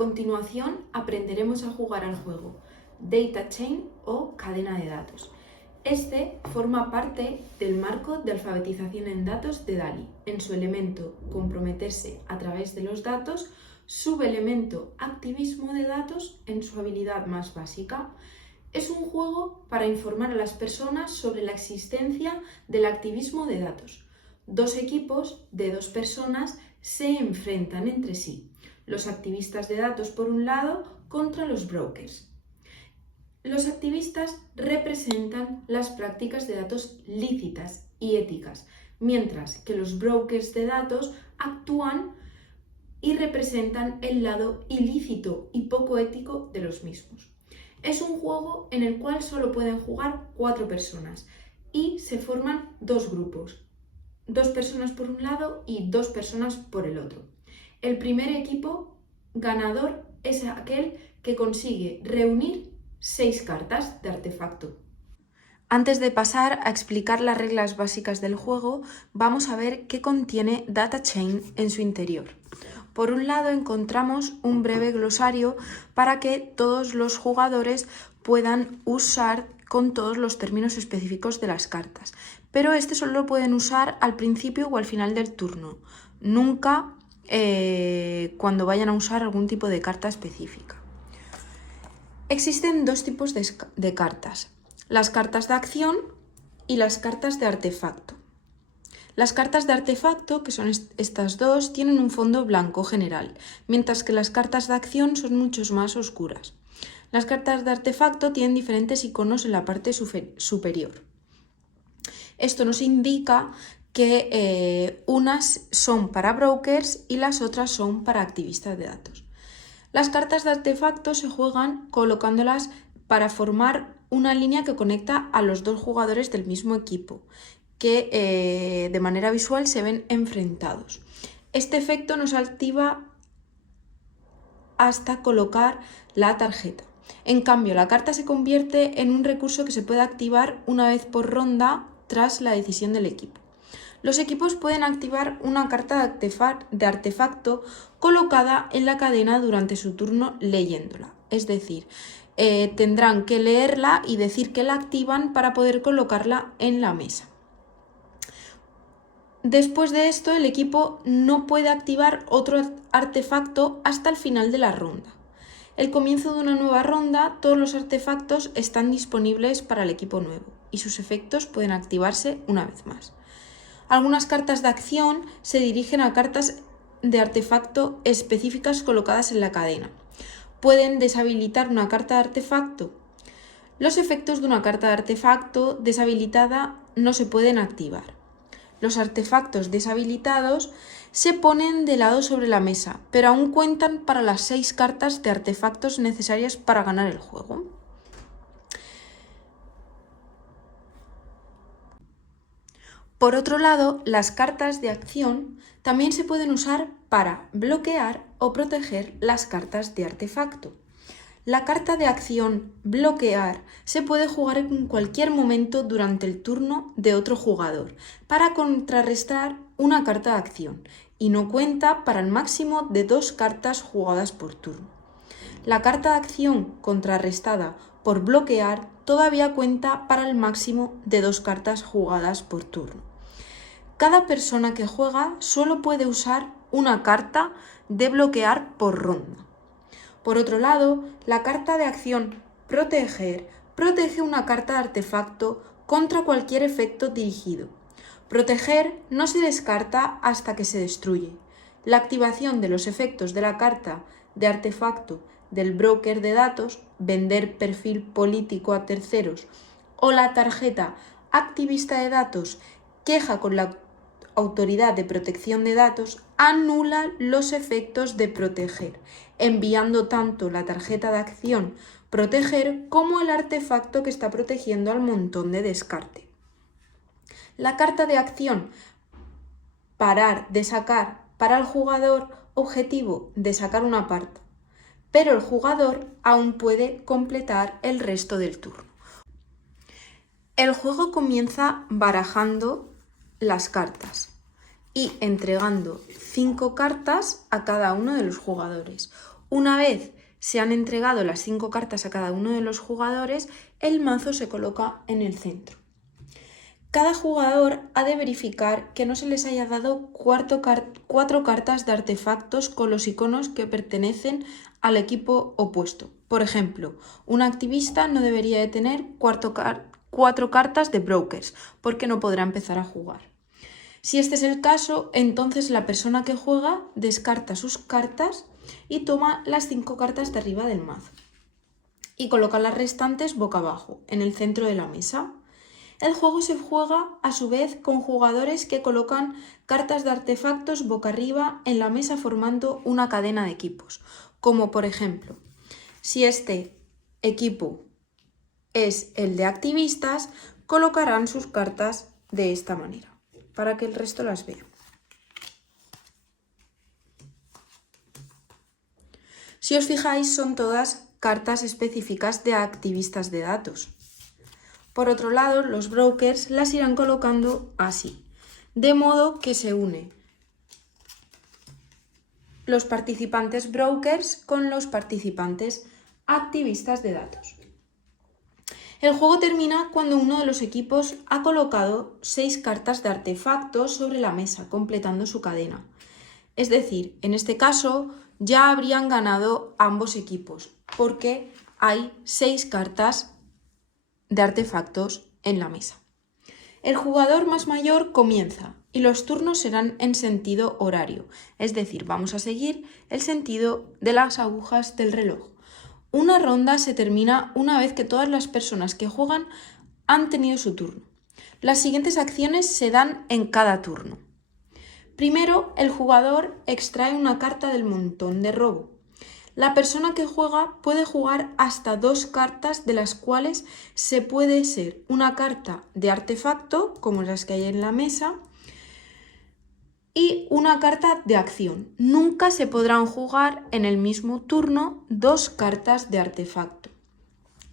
continuación aprenderemos a jugar al juego Data Chain o cadena de datos. Este forma parte del marco de alfabetización en datos de DALI. En su elemento comprometerse a través de los datos, subelemento activismo de datos en su habilidad más básica. Es un juego para informar a las personas sobre la existencia del activismo de datos. Dos equipos de dos personas se enfrentan entre sí. Los activistas de datos por un lado contra los brokers. Los activistas representan las prácticas de datos lícitas y éticas, mientras que los brokers de datos actúan y representan el lado ilícito y poco ético de los mismos. Es un juego en el cual solo pueden jugar 4 personas y se forman dos grupos, 2 personas por un lado y 2 personas por el otro. El primer equipo ganador es aquel que consigue reunir 6 cartas de artefacto. Antes de pasar a explicar las reglas básicas del juego, vamos a ver qué contiene Data Chain en su interior. Por un lado encontramos un breve glosario para que todos los jugadores puedan usar con todos los términos específicos de las cartas, pero este solo lo pueden usar al principio o al final del turno, nunca cuando vayan a usar algún tipo de carta específica. Existen 2 tipos de cartas, las cartas de acción y las cartas de artefacto. Las cartas de artefacto, que son estas dos, tienen un fondo blanco general, mientras que las cartas de acción son mucho más oscuras. Las cartas de artefacto tienen diferentes iconos en la parte superior. Esto nos indica que unas son para brokers y las otras son para activistas de datos. Las cartas de artefacto se juegan colocándolas para formar una línea que conecta a los 2 jugadores del mismo equipo, que de manera visual se ven enfrentados. Este efecto no se activa hasta colocar la tarjeta. En cambio, la carta se convierte en un recurso que se puede activar una vez por ronda tras la decisión del equipo. Los equipos pueden activar una carta de artefacto colocada en la cadena durante su turno leyéndola. Es decir, tendrán que leerla y decir que la activan para poder colocarla en la mesa. Después de esto, el equipo no puede activar otro artefacto hasta el final de la ronda. El comienzo de una nueva ronda, todos los artefactos están disponibles para el equipo nuevo y sus efectos pueden activarse una vez más. Algunas cartas de acción se dirigen a cartas de artefacto específicas colocadas en la cadena. Pueden deshabilitar una carta de artefacto. Los efectos de una carta de artefacto deshabilitada no se pueden activar. Los artefactos deshabilitados se ponen de lado sobre la mesa, pero aún cuentan para las 6 cartas de artefactos necesarias para ganar el juego. Por otro lado, las cartas de acción también se pueden usar para bloquear o proteger las cartas de artefacto. La carta de acción bloquear se puede jugar en cualquier momento durante el turno de otro jugador para contrarrestar una carta de acción y no cuenta para el máximo de 2 cartas jugadas por turno. La carta de acción contrarrestada por bloquear todavía cuenta para el máximo de 2 cartas jugadas por turno. Cada persona que juega solo puede usar una carta de bloquear por ronda. Por otro lado, la carta de acción proteger protege una carta de artefacto contra cualquier efecto dirigido. Proteger no se descarta hasta que se destruye. La activación de los efectos de la carta de artefacto del broker de datos, vender perfil político a terceros, o la tarjeta activista de datos, queja con la Autoridad de Protección de Datos, anula los efectos de proteger, enviando tanto la tarjeta de acción proteger como el artefacto que está protegiendo al montón de descarte. La carta de acción parar de sacar para el jugador objetivo de sacar una parte, pero el jugador aún puede completar el resto del turno. El juego comienza barajando las cartas y entregando 5 cartas a cada uno de los jugadores. Una vez se han entregado las 5 cartas a cada uno de los jugadores, el mazo se coloca en el centro. Cada jugador ha de verificar que no se les haya dado 4 cartas de artefactos con los iconos que pertenecen al equipo opuesto. Por ejemplo, un activista no debería de tener 4 cartas de brokers, porque no podrá empezar a jugar. Si este es el caso, entonces la persona que juega descarta sus cartas y toma las 5 cartas de arriba del mazo y coloca las restantes boca abajo, en el centro de la mesa. El juego se juega a su vez con jugadores que colocan cartas de artefactos boca arriba en la mesa formando una cadena de equipos, como por ejemplo, si este equipo es el de activistas, colocarán sus cartas de esta manera, para que el resto las vea. Si os fijáis, son todas cartas específicas de activistas de datos. Por otro lado, los brokers las irán colocando así, de modo que se une los participantes brokers con los participantes activistas de datos. El juego termina cuando uno de los equipos ha colocado 6 cartas de artefactos sobre la mesa, completando su cadena. Es decir, en este caso ya habrían ganado ambos equipos, porque hay 6 cartas de artefactos en la mesa. El jugador más mayor comienza y los turnos serán en sentido horario, es decir, vamos a seguir el sentido de las agujas del reloj. Una ronda se termina una vez que todas las personas que juegan han tenido su turno. Las siguientes acciones se dan en cada turno. Primero, el jugador extrae una carta del montón de robo. La persona que juega puede jugar hasta 2 cartas, de las cuales se puede ser una carta de artefacto, como las que hay en la mesa, y una carta de acción. Nunca se podrán jugar en el mismo turno 2 cartas de artefacto.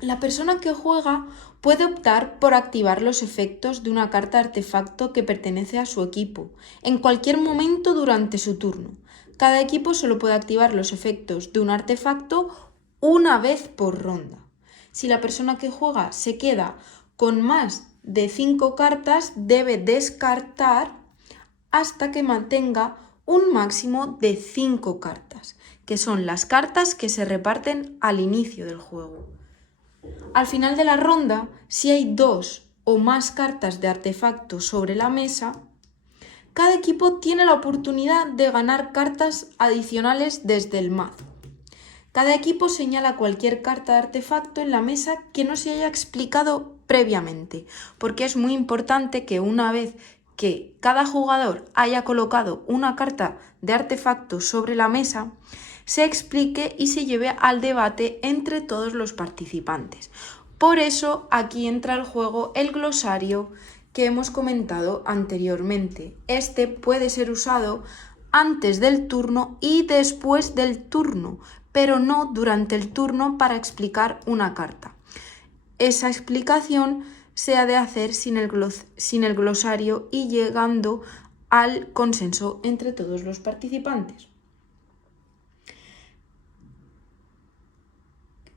La persona que juega puede optar por activar los efectos de una carta de artefacto que pertenece a su equipo en cualquier momento durante su turno. Cada equipo solo puede activar los efectos de un artefacto una vez por ronda. Si la persona que juega se queda con más de 5 cartas, debe descartar hasta que mantenga un máximo de 5 cartas, que son las cartas que se reparten al inicio del juego. Al final de la ronda, si hay 2 o más cartas de artefacto sobre la mesa, cada equipo tiene la oportunidad de ganar cartas adicionales desde el mazo. Cada equipo señala cualquier carta de artefacto en la mesa que no se haya explicado previamente, porque es muy importante que una vez que cada jugador haya colocado una carta de artefacto sobre la mesa, se explique y se lleve al debate entre todos los participantes. Por eso aquí entra al juego el glosario que hemos comentado anteriormente. Este puede ser usado antes del turno y después del turno, pero no durante el turno para explicar una carta. Esa explicación se ha de hacer sin el glosario y llegando al consenso entre todos los participantes.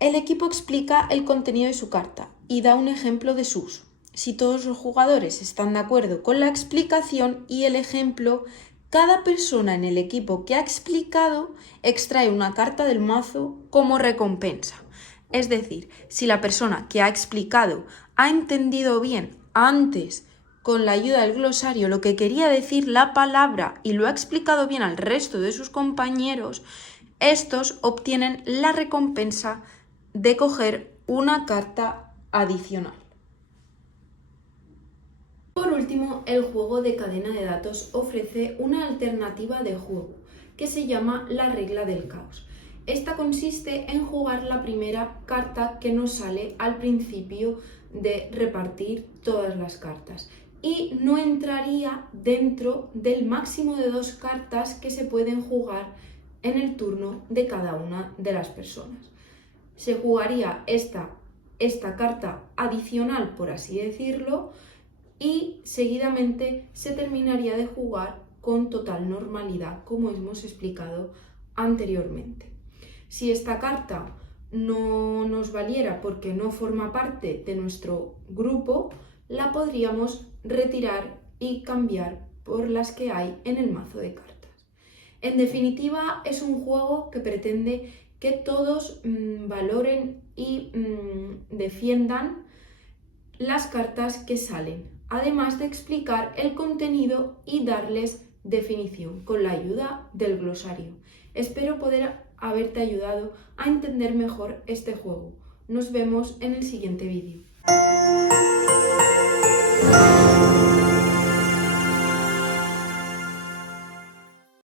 El equipo explica el contenido de su carta y da un ejemplo de su uso. Si todos los jugadores están de acuerdo con la explicación y el ejemplo, cada persona en el equipo que ha explicado extrae una carta del mazo como recompensa. Es decir, si la persona que ha explicado ha entendido bien antes, con la ayuda del glosario, lo que quería decir la palabra y lo ha explicado bien al resto de sus compañeros, estos obtienen la recompensa de coger una carta adicional. Por último, el juego de cadena de datos ofrece una alternativa de juego que se llama la regla del caos. Esta consiste en jugar la primera carta que nos sale al principio de repartir todas las cartas y no entraría dentro del máximo de 2 cartas que se pueden jugar en el turno de cada una de las personas. Se jugaría esta carta adicional, por así decirlo, y seguidamente se terminaría de jugar con total normalidad, como hemos explicado anteriormente. Si esta carta no nos valiera porque no forma parte de nuestro grupo, la podríamos retirar y cambiar por las que hay en el mazo de cartas. En definitiva, es un juego que pretende que todos valoren y defiendan las cartas que salen, además de explicar el contenido y darles definición con la ayuda del glosario. Espero poder haberte ayudado a entender mejor este juego. Nos vemos en el siguiente vídeo.